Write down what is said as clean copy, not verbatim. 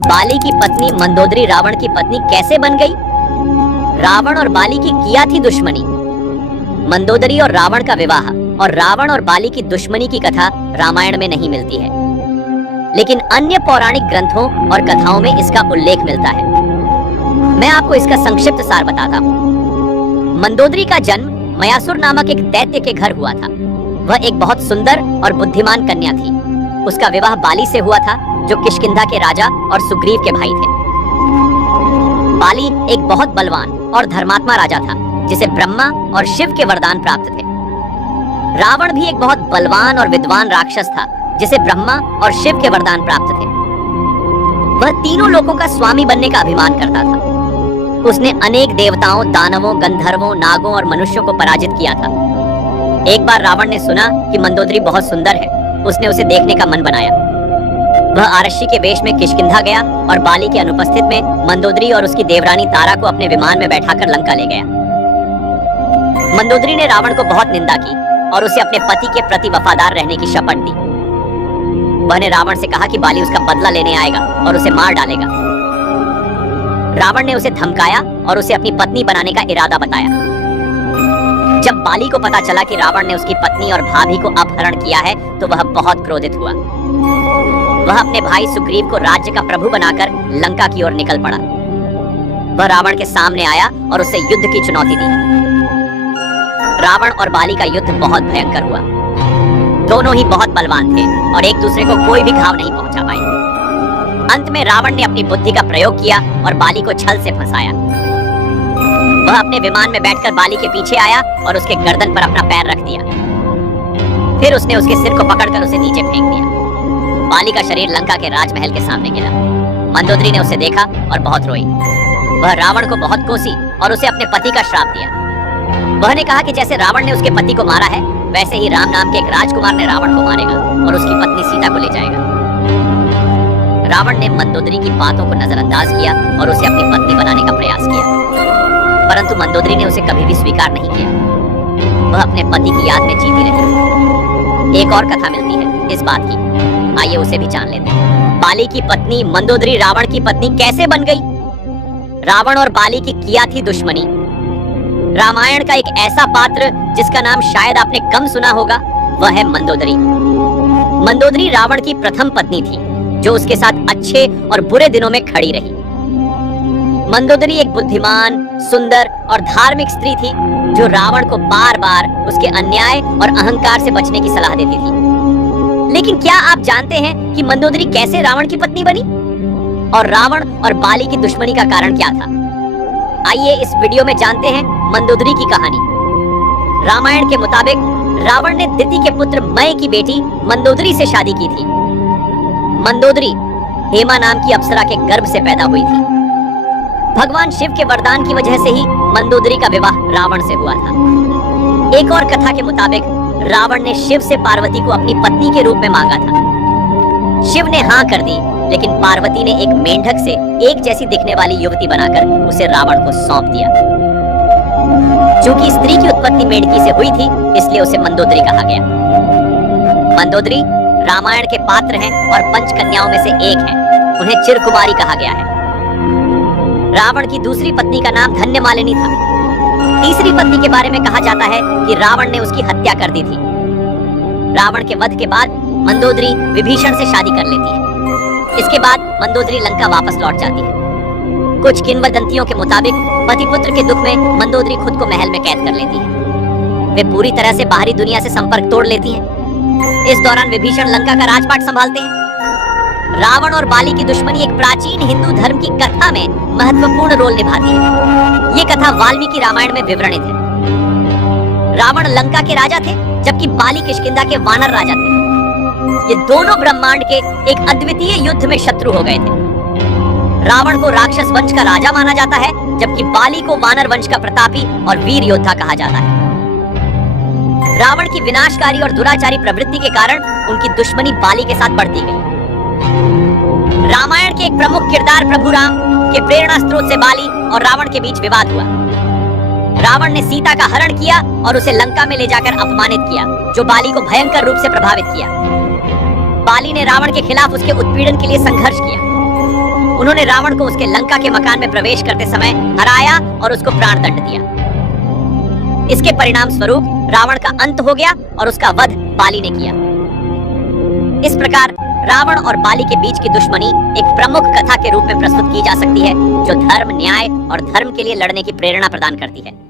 बाली की पत्नी मंदोदरी रावण की पत्नी कैसे बन गई? रावण और बाली की किया थी दुश्मनी। मंदोदरी और रावण का विवाह और रावण और बाली की दुश्मनी की कथा रामायण में नहीं मिलती है, लेकिन अन्य पौराणिक ग्रंथों और कथाओं में इसका उल्लेख मिलता है। मैं आपको इसका संक्षिप्त सार बताता हूँ। मंदोदरी का जन्म मयासुर नामक एक दैत्य के घर हुआ था। वह एक बहुत सुंदर और बुद्धिमान कन्या थी। उसका विवाह बाली से हुआ था, जो किष्किंधा के राजा और सुग्रीव के भाई थे। बाली एक बहुत बलवान और धर्मात्मा राजा था, जिसे ब्रह्मा और शिव के वरदान प्राप्त थे। रावण भी एक बहुत बलवान और विद्वान राक्षस था, जिसे ब्रह्मा और शिव के वरदान प्राप्त थे। वह तीनों लोगों का स्वामी बनने का अभिमान करता था। उसने अनेक देवताओं, दानवों, गंधर्वों, नागों और मनुष्यों को पराजित किया था। एक बार रावण ने सुना कि मंदोदरी बहुत सुंदर है। उसने उसे देखने का मन बनाया। वह आरक्षी के वेश में किष्किंधा गया और बाली के अनुपस्थित में मंदोदरी और उसकी देवरानी तारा को अपने विमान में बैठाकर लंका ले गया। मंदोदरी ने रावण को बहुत निंदा की और उसे अपने पति के प्रति वफादार रहने की शपथ दी। वह ने रावण से कहा कि बाली उसका बदला लेने आएगा और उसे मार डालेगा। रावण ने उसे धमकाया और उसे अपनी पत्नी बनाने का इरादा बताया। जब बाली को पता चला कि रावण ने उसकी पत्नी और भाभी को अपहरण किया है, तो वह बहुत क्रोधित हुआ। वह अपने भाई सुग्रीव को राज्य का प्रभु बनाकर लंका की ओर निकल पड़ा। वह रावण के सामने आया और उसे युद्ध की चुनौती दी। रावण और बाली का युद्ध बहुत भयंकर हुआ। दोनों ही बहुत बलवान थे और एक दूसरे को कोई भी घाव नहीं पहुंचा पाए। अंत में रावण ने अपनी बुद्धि का प्रयोग किया और बाली को छल से फंसाया। वह अपने विमान में बैठकर बाली के पीछे आया और उसके गर्दन पर अपना पैर रख दिया। फिर उसने उसके सिर को पकड़कर उसे नीचे फेंक दिया। बाली का शरीर लंका के राजमहल के सामने गिरा। मंदोदरी ने उसे देखा और बहुत रोई। वह रावण को बहुत कोसी और उसे अपने पति का श्राप दिया। वह ने कहा कि जैसे रावण ने उसके पति को मारा है, वैसे ही राम नाम के एक राजकुमार ने रावण को मारेगा और उसकी पत्नी सीता को ले जाएगा। रावण ने मंदोदरी की बातों को नजरअंदाज किया और उसे अपनी पत्नी बनाने का प्रयास किया, परंतु मंदोदरी ने उसे कभी भी स्वीकार नहीं किया। वह अपने पति की याद में जीती रही। एक और कथा मिलती है इस बात की, आइए उसे भी जान लेते हैं। बाली की पत्नी मंदोदरी रावण की पत्नी कैसे बन गई? रावण और बाली की किया थी दुश्मनी। रामायण का एक ऐसा पात्र जिसका नाम शायद आपने कम सुना होगा, वह है मंदोदरी। मंदोदरी रावण की प्रथम पत्नी थी, जो उसके साथ अच्छे और बुरे दिनों में खड़ी रही। मंदोदरी एक बुद्धिमान, सुंदर और धार्मिक स्त्री थी, जो रावण को बार बार उसके अन्याय और अहंकार से बचने की सलाह देती थी। लेकिन क्या आप जानते हैं कि मंदोदरी कैसे रावण की पत्नी बनी और रावण और बाली की दुश्मनी का कारण क्या था? आइए इस वीडियो में जानते हैं मंदोदरी की कहानी। रामायण के मुताबिक रावण ने दिति के पुत्र मय की बेटी मंदोदरी से शादी की थी। मंदोदरी हेमा नाम की अप्सरा के गर्भ से पैदा हुई थी। भगवान शिव के वरदान की वजह से ही मंदोदरी का विवाह रावण से हुआ था। एक और कथा के मुताबिक रावण ने शिव से पार्वती को अपनी पत्नी के रूप में मांगा था। शिव ने हाँ कर दी, लेकिन पार्वती ने एक मेंढक से एक जैसी दिखने वाली युवती बनाकर उसे रावण को सौंप दिया। चूंकि स्त्री की उत्पत्ति मेंढकी से हुई थी, इसलिए उसे मंदोदरी कहा गया। मंदोदरी रामायण के पात्र हैं और पंचकन्याओं में से एक हैं। उन्हें चिरकुमारी कहा गया है। रावण की दूसरी पत्नी का नाम धन्यमालिनी था। तीसरी पत्नी के बारे में कहा जाता है कि रावण ने उसकी हत्या कर दी थी। रावण के वध के बाद मंदोदरी विभीषण से शादी कर लेती है। इसके बाद मंदोदरी लंका वापस लौट जाती है। कुछ किंवदंतियों के मुताबिक पति पुत्र के दुख में मंदोदरी खुद को महल में कैद कर लेती है। वे पूरी तरह से बाहरी दुनिया से संपर्क तोड़ लेती हैं। इस दौरान विभीषण लंका का राजपाट संभालते हैं। रावण और बाली की दुश्मनी एक प्राचीन हिंदू धर्म की कथा में महत्वपूर्ण रोल निभाती है। ये कथा वाल्मीकि रामायण में विवरणित है। रावण लंका के राजा थे, जबकि बाली किष्किंधा के वानर राजा थे। ये दोनों ब्रह्मांड के एक अद्वितीय युद्ध में शत्रु हो गए थे। रावण को राक्षस वंश का राजा माना जाता है, जबकि बाली को वानर वंश का प्रतापी और वीर योद्धा कहा जाता है। रावण की विनाशकारी और दुराचारी प्रवृत्ति के कारण उनकी दुश्मनी बाली के साथ बढ़ती गई। रामायण के एक प्रमुख किरदार प्रभु राम के प्रेरणा स्रोत से बाली और रावण के बीच विवाद हुआ। रावण ने सीता का हरण किया और उसे लंका में ले जाकर अपमानित किया, जो बाली को भयंकर रूप से प्रभावित किया। बाली ने रावण के खिलाफ उसके उत्पीड़न के लिए संघर्ष किया। उन्होंने रावण को उसके लंका के मकान में प्रवेश करते समय हराया और उसको प्राण दंड दिया। इसके परिणाम स्वरूप रावण का अंत हो गया और उसका वध बाली ने किया। इस प्रकार रावण और बाली के बीच की दुश्मनी एक प्रमुख कथा के रूप में प्रस्तुत की जा सकती है, जो धर्म, न्याय और धर्म के लिए लड़ने की प्रेरणा प्रदान करती है।